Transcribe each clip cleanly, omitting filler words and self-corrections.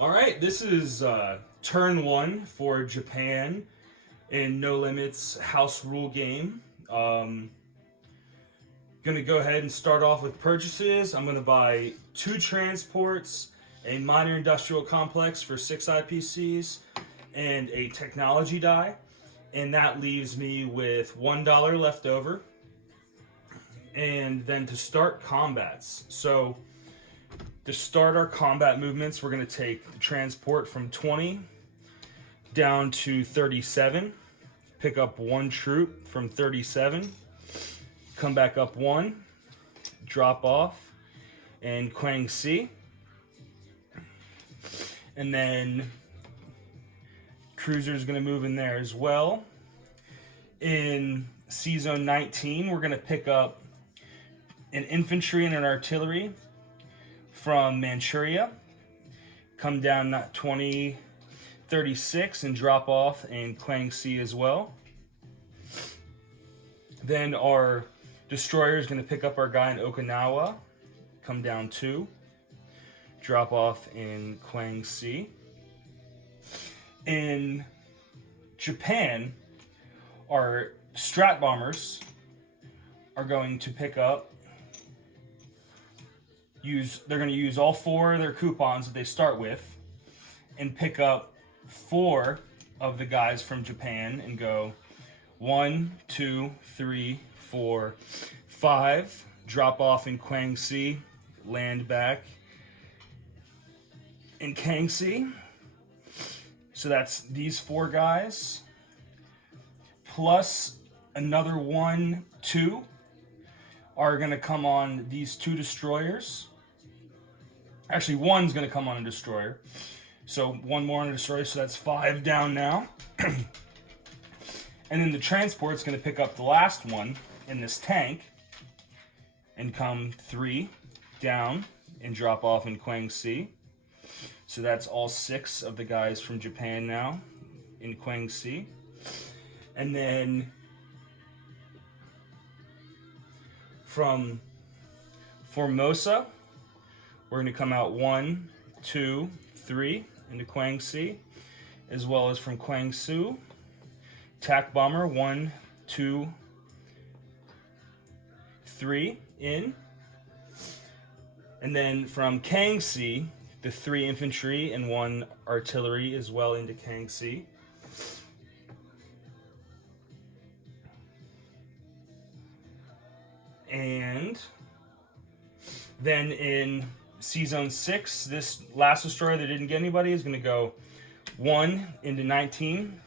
All right, this is turn one for Japan in No Limits house rule game. Gonna go ahead and start off with purchases. I'm gonna buy 2 transports, a minor industrial complex for 6 IPCs, and a technology die. And that leaves me with $1 left over. And then to start combats. So to start our combat movements, we're going to take the transport from 20 down to 37. Pick up 1 troop from 37. Come back up 1. Drop off. And Quang Si. And then cruiser's going to move in there as well. In C Zone 19, we're going to pick up an infantry and an artillery from Manchuria, come down 2036 and drop off in Quang Si as well. Then our destroyer is going to pick up our guy in Okinawa, come down 2, drop off in Quang Si. In Japan, our strat bombers are going to pick up they're going to use all 4 of their coupons that they start with and pick up 4 of the guys from Japan and go 1, 2, 3, 4, 5, drop off in Quang Si, land back in Quang Si. So that's these 4 guys plus another 1, 2 are going to come on these 2 destroyers. Actually, 1's going to come on a destroyer. So 1 more on a destroyer, so that's 5 down now. And then the transport's going to pick up the last one in this tank and come 3 down and drop off in Quang Si. So that's all 6 of the guys from Japan now in Quang Si. And then from Formosa, we're going to come out 1, 2, 3 into Quang Si, as well as from Quang Su, TAC bomber 1, 2, 3 in, and then from Quang Si, the 3 infantry and 1 artillery as well into Quang Si. And then in C Zone 6, this last destroyer that didn't get anybody is going to go 1 into 19,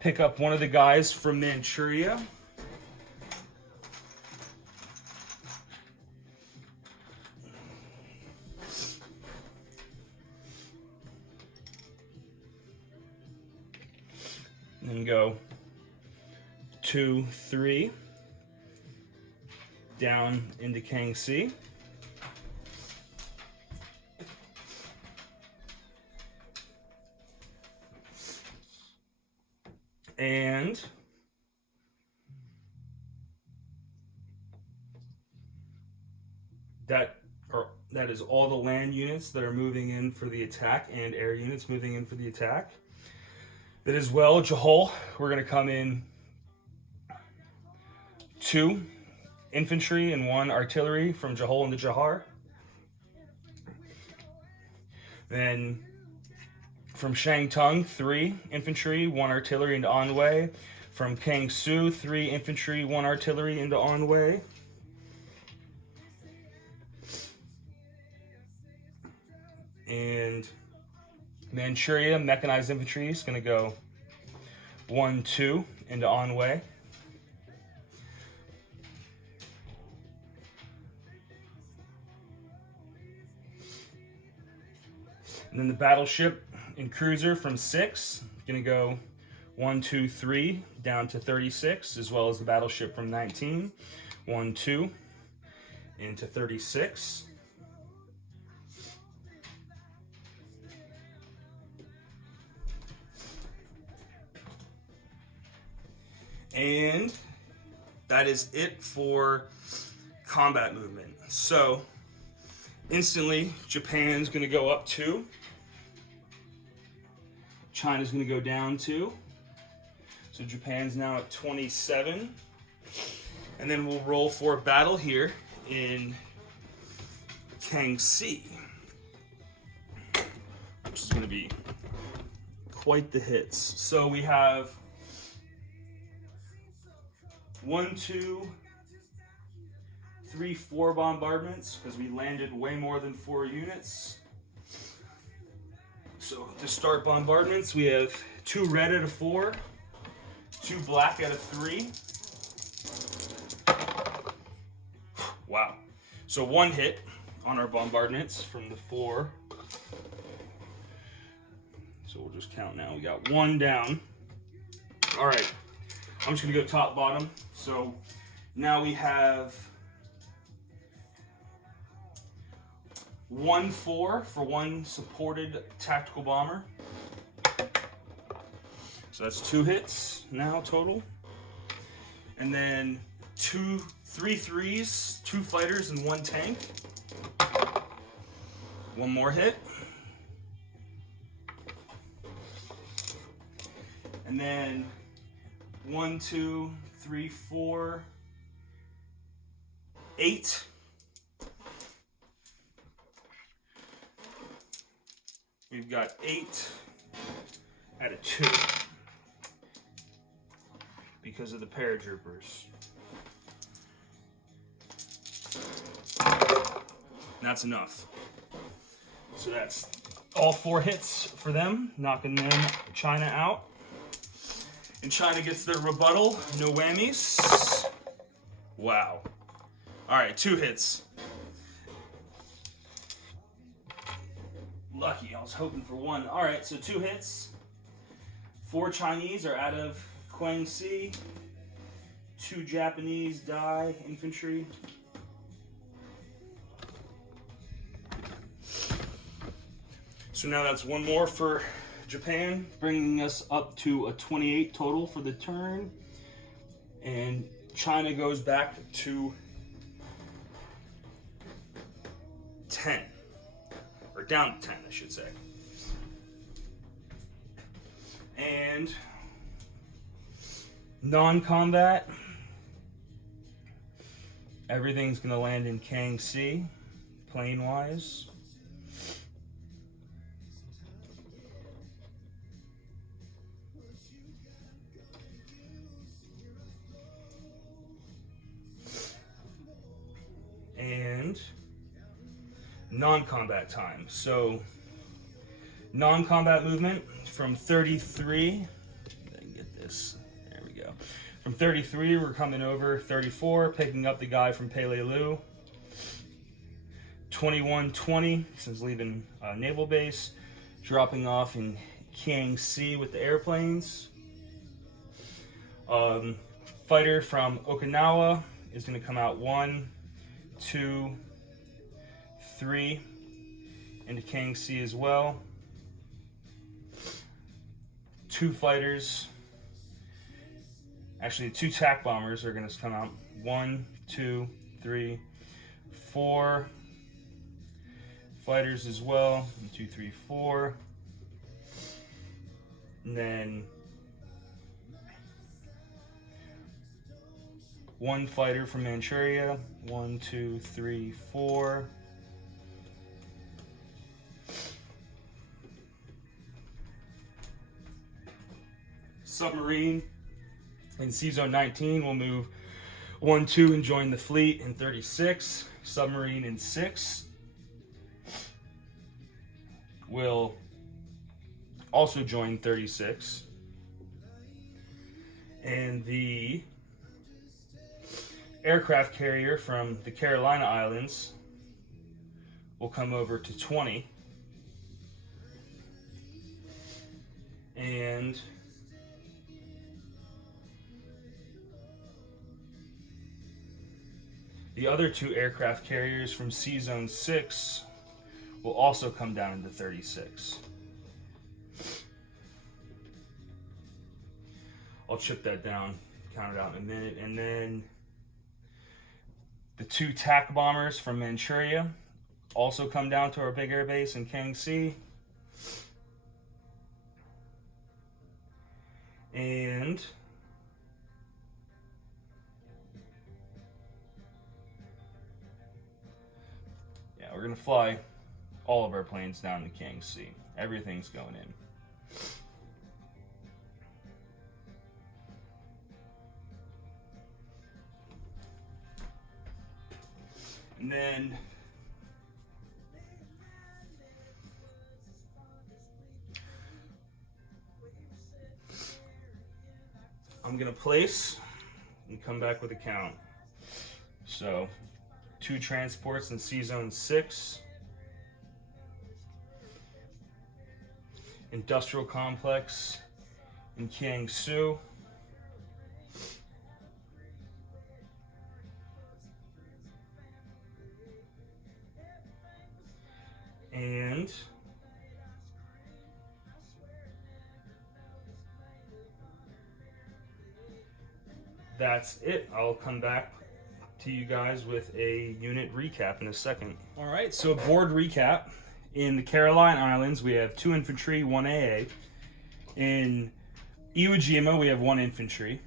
pick up 1 of the guys from Manchuria. And then go 2, 3 down into Quang Si. And that is all the land units that are moving in for the attack and air units moving in for the attack. That as well, Johor, we're going to come in 2 infantry and 1 artillery from Johor into Johar. Then from Shangtung, 3 infantry, 1 artillery into Anhui. From Kangsu, 3 infantry, 1 artillery into Anhui. And Manchuria, mechanized infantry is going to go 1, 2 into Anhui. And then the battleship and cruiser from 6, going to go 1, 2, 3 down to 36, as well as the battleship from 19, 1, 2 into 36. And that is it for combat movement. So instantly, Japan's going to go up 2. China's going to go down 2. So Japan's now at 27. And then we'll roll for a battle here in Kangxi, which is going to be quite the hits. So we have 1, 2, 3, 4 bombardments because we landed way more than 4 units. So to start bombardments, we have 2 red out of 4, 2 black out of 3. Wow. So 1 hit on our bombardments from the 4. So we'll just count now. We got 1 down. All right. I'm just going to go top, bottom. So now we have 1 4 for 1 supported tactical bomber. So that's 2 hits now total. And then 3 3s, 2 fighters, and 1 tank. 1 more hit. And then 1, 2, 3, 4, 8. We've got 8 out of 2 because of the paratroopers. And that's enough. So that's all 4 hits for them, knocking them China out. And China gets their rebuttal, no whammies. Wow. All right, 2 hits. Lucky, I was hoping for 1. All right, so 2 hits. 4 Chinese are out of Kangxi. 2 Japanese die infantry. So now that's 1 more for Japan, bringing us up to a 28 total for the turn. And China goes back to 10. Or down to 10, I should say. And non-combat, everything's going to land in Kangxi, plane-wise. And non-combat time. So non-combat movement from 33. I can get this. There we go. From 33, we're coming over 34, picking up the guy from Peleliu. 21-20, since leaving naval base, dropping off in Kangxi with the airplanes. Fighter from Okinawa is going to come out 1, 2, 3 into Kangxi as well. 2 fighters, actually 2 TAC bombers are going to come out. 1, 2, 3, 4 fighters as well. 1, 2, 3, 4. And then 1 fighter from Manchuria. 1, 2, 3, 4. Submarine in C-Zone 19 will move 1, 2 and join the fleet in 36. Submarine in 6 will also join 36. And the aircraft carrier from the Carolina Islands will come over to 20. And the other 2 aircraft carriers from C-Zone 6 will also come down into 36. I'll chip that down, count it out in a minute. And then the 2 TAC bombers from Manchuria also come down to our big air base in Kangxi. And yeah, we're gonna fly all of our planes down to King C. Everything's going in. And then I'm gonna place and come back with a count. So 2 transports in C Zone 6. Industrial complex in Kiangsu. And that's it. I'll come back to you guys with a unit recap in a second. All right, so a board recap. In the Caroline Islands, we have 2 infantry, 1 AA. In Iwo Jima, we have 1 infantry.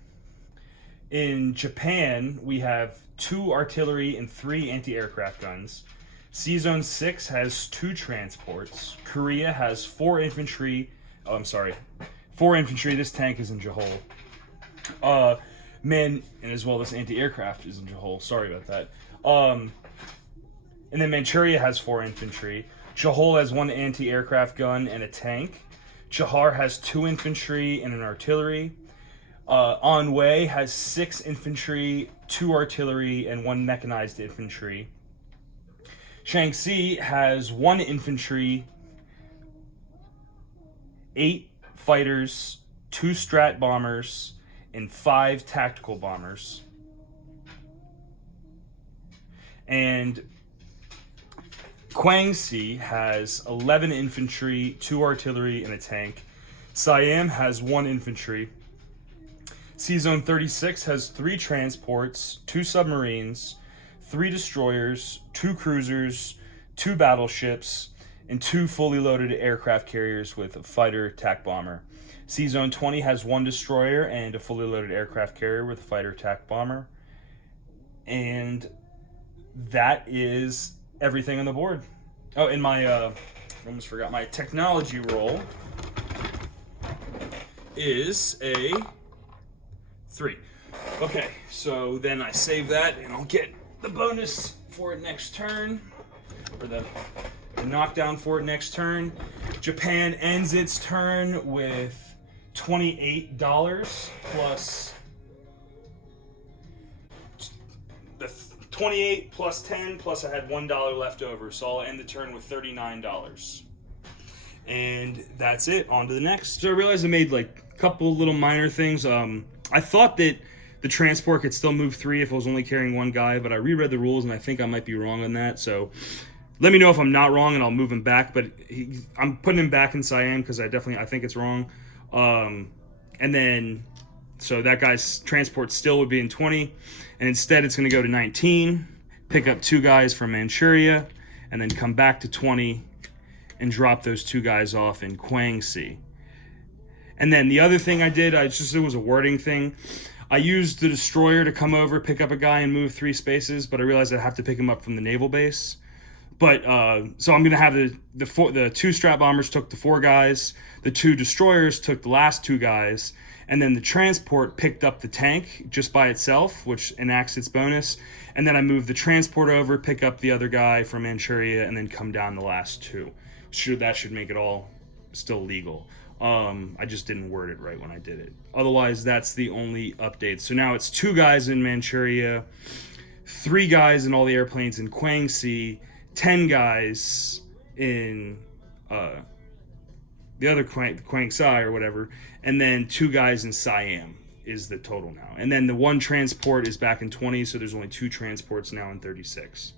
In Japan, we have 2 artillery and 3 anti-aircraft guns. C Zone 6 has 2 transports. Korea has 4 infantry. Oh, I'm sorry. 4 infantry. This tank is in Johol. And as well, this anti-aircraft is in Johol. Sorry about that. And then Manchuria has 4 infantry. Johol has 1 anti-aircraft gun and a tank. Johar has 2 infantry and an artillery. Anhui has 6 infantry, 2 artillery, and 1 mechanized infantry. Shaanxi has 1 infantry, 8 fighters, 2 strat bombers, and 5 tactical bombers. And Guangxi has 11 infantry, 2 artillery, and a tank. Siam has 1 infantry. C Zone 36 has 3 transports, 2 submarines, 3 destroyers, 2 cruisers, 2 battleships, and 2 fully loaded aircraft carriers with a fighter attack bomber. C Zone 20 has 1 destroyer and a fully loaded aircraft carrier with a fighter attack bomber. And that is everything on the board. Oh, and my, almost forgot, my technology roll is a 3. Okay, so then I save that and I'll get the bonus for it next turn, or the knockdown for it next turn. Japan ends its turn with $28 plus the 28 plus 10 plus I had $1 left over, so I'll end the turn with $39. And that's it. On to the next. So I realized I made like a couple little minor things. I thought that the transport could still move 3 if I was only carrying 1 guy, but I reread the rules and I think I might be wrong on that. So let me know if I'm not wrong and I'll move him back. But I'm putting him back in Siam because I think it's wrong. And then so that guy's transport still would be in 20, and instead it's going to go to 19, pick up 2 guys from Manchuria, and then come back to 20 and drop those 2 guys off in Guangxi. And then the other thing I did, it was a wording thing. I used the destroyer to come over, pick up a guy, and move 3 spaces, but I realized I'd have to pick him up from the naval base. But so I'm gonna have the 2 strat bombers took the 4 guys, the 2 destroyers took the last 2 guys, and then the transport picked up the tank just by itself, which enacts its bonus. And then I moved the transport over, pick up the other guy from Manchuria, and then come down the last 2. That should make it all still legal. I just didn't word it right when I did it. Otherwise, that's the only update. So now it's 2 guys in Manchuria, 3 guys in all the airplanes in Guangxi, 10 guys in the other Guangxi or whatever, and then 2 guys in Siam is the total now. And then the 1 transport is back in 20, so there's only 2 transports now in 36.